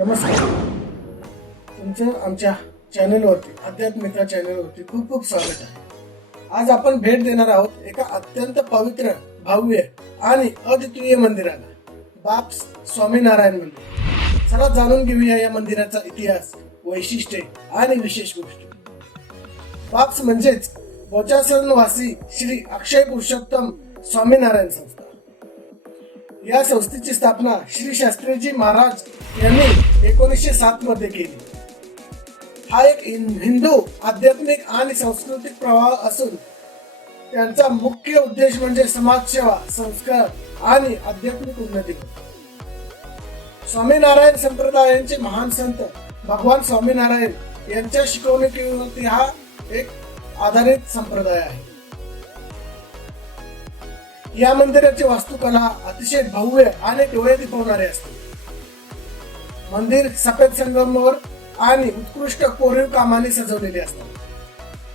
नमस्कार. तुमचं आमच्या चॅनलवरती अध्यात्मिका चॅनलवरती खूप खूप स्वागत आहे. आज आपण भेट देणार आहोत एका अत्यंत पवित्र भव्य आणि अद्वितीय मंदिराला बाप स्वामीनारायण मंदिर. चला जाणून घेऊया या मंदिराचा इतिहास वैशिष्ट्ये आणि विशेष गोष्टी. बाप्स म्हणजेच बोचासनवासी श्री अक्षय पुरुषोत्तम स्वामीनारायण संस्था. या संस्थेची स्थापना श्री शास्त्रीजी महाराज यांनी एकोणीसशे सात मध्ये केली. हा एक हिंदू आध्यात्मिक आणि सांस्कृतिक प्रवाह असून त्यांचा मुख्य उद्देश म्हणजे समाजसेवा संस्कार आणि आध्यात्मिक उन्नती. स्वामीनारायण संप्रदायांचे महान संत भगवान स्वामीनारायण यांच्या शिकवणुकीवरती हा एक आधारित संप्रदाय आहे. या मंदिराची वास्तुकला अतिशय भव्य आणि डोळे दिपवणारे असते. मंदिर सफेद संगमवर आणि उत्कृष्ट कोरीव कामाने सजवलेले असतात.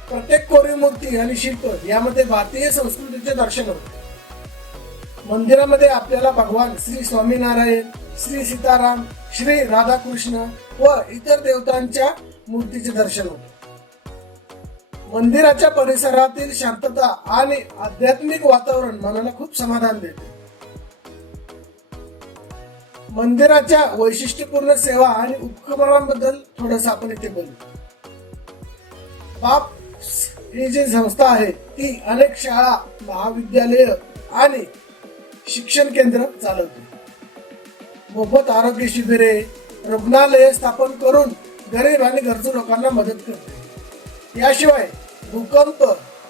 प्रत्येक कोरीव मूर्ती आणि शिल्प यामध्ये भारतीय संस्कृतीचे दर्शन होते. मंदिरामध्ये आपल्याला भगवान श्री स्वामीनारायण श्री सीताराम श्री राधाकृष्ण व इतर देवतांच्या मूर्तीचे दर्शन होते. मंदिराच्या परिसरातील शांतता आणि आध्यात्मिक वातावरण मनाला खूप समाधान देते. मंदिराच्या वैशिष्ट्यपूर्ण सेवा आणि उपक्रमांबद्दल थोडस आपण इथे बोलू. बाप ही जी संस्था आहे ती अनेक शाळा महाविद्यालय आणि शिक्षण केंद्र चालवते. मोफत आरोग्य शिबिरे रुग्णालये स्थापन करून गरीब आणि गरजू लोकांना मदत करते. याशिवाय भूकंप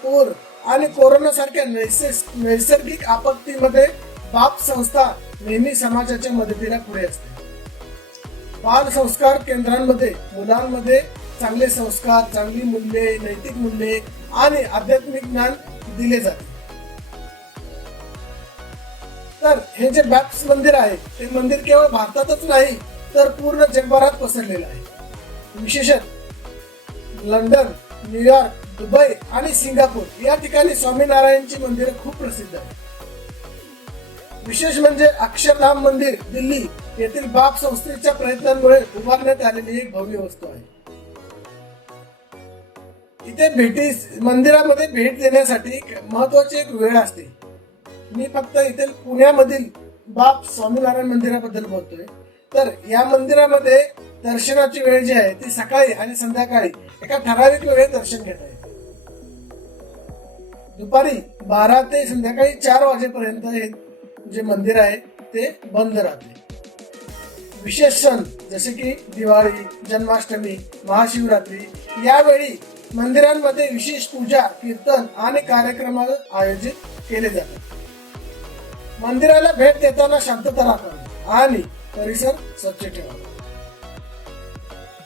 पूर आणि कोरोना सारख्या नैसर्गिक आपत्तीमध्ये बाप संस्था नेहमी समाजाच्या मदतीला पुढे असते. बाल संस्कार केंद्रांमध्ये मुलांमध्ये चांगले संस्कार चांगली मूल्ये नैतिक मूल्ये आणि आध्यात्मिक ज्ञान दिले जाते. तर हे जे बॅप्स मंदिर आहे ते मंदिर केवळ भारतातच नाही तर पूर्ण जगभरात पसरलेलं आहे. विशेषत लंडन न्यूयॉर्क दुबई आणि सिंगापूर या ठिकाणी स्वामीनारायणची मंदिरं खूप प्रसिद्ध आहेत. विशेष म्हणजे अक्षरधाम मंदिर दिल्ली येथील बाप संस्थेच्या प्रयत्नांमुळे उभारण्यात आलेली एक भव्य वस्तू आहे. इथे भेटी मंदिरामध्ये भेट देण्यासाठी एक महत्वाची एक वेळ असते. मी फक्त इथे पुण्यामधील बाप स्वामीनारायण मंदिराबद्दल बोलतोय. तर या मंदिरामध्ये दर्शनाची वेळ जी आहे ती सकाळी आणि संध्याकाळी एका ठराविक वेळेत दर्शन घेता येते. दुपारी बारा ते संध्याकाळी चार वाजेपर्यंत हे जे मंदिर आहे ते बंद राहते. विशेष सण जसे की दिवाळी जन्माष्टमी महाशिवरात्री यावेळी मंदिरांमध्ये विशेष पूजा कीर्तन आणि कार्यक्रम आयोजित केले जातात. मंदिराला भेट देताना शांतता राखावी आणि परिसर स्वच्छ ठेवावा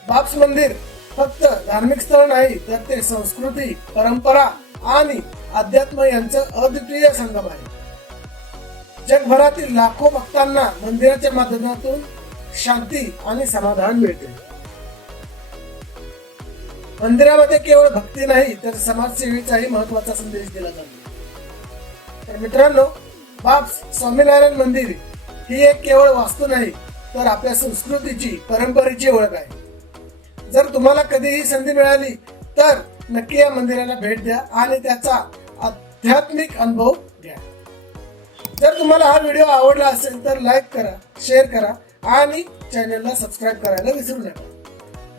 बाप्स मंदिर फक्त धार्मिक स्थळ नाही तर ते संस्कृती परंपरा आणि अध्यात्म यांचं अद्वितीय संगम आहे. जगभरातील लाखो भक्तांना मंदिराच्या माध्यमातून शांती आणि समाधान मिळते. मंदिरामध्ये केवळ भक्ती नाही तर समाजसेवेचाही महत्त्वाचा संदेश दिला जातो. तर मित्रांनो बाप स्वामीनारायण मंदिर ही एक केवळ वास्तू नाही तर आपल्या संस्कृतीची परंपरेची ओळख आहे. जर तुम्हाला कधीही संधी मिळाली तर नक्की या मंदिराला भेट द्या आणि त्याचा आध्यात्मिक अनुभव जर तुम्हाला हा व्हिडिओ आवडला असेल तर लाईक करा शेअर करा आणि चॅनलला सबस्क्राईब करायला विसरू नका.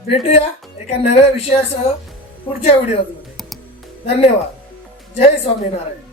भेटूया एका नव्या विषयासह पुढच्या व्हिडिओमध्ये. धन्यवाद. जय स्वामीनारायण.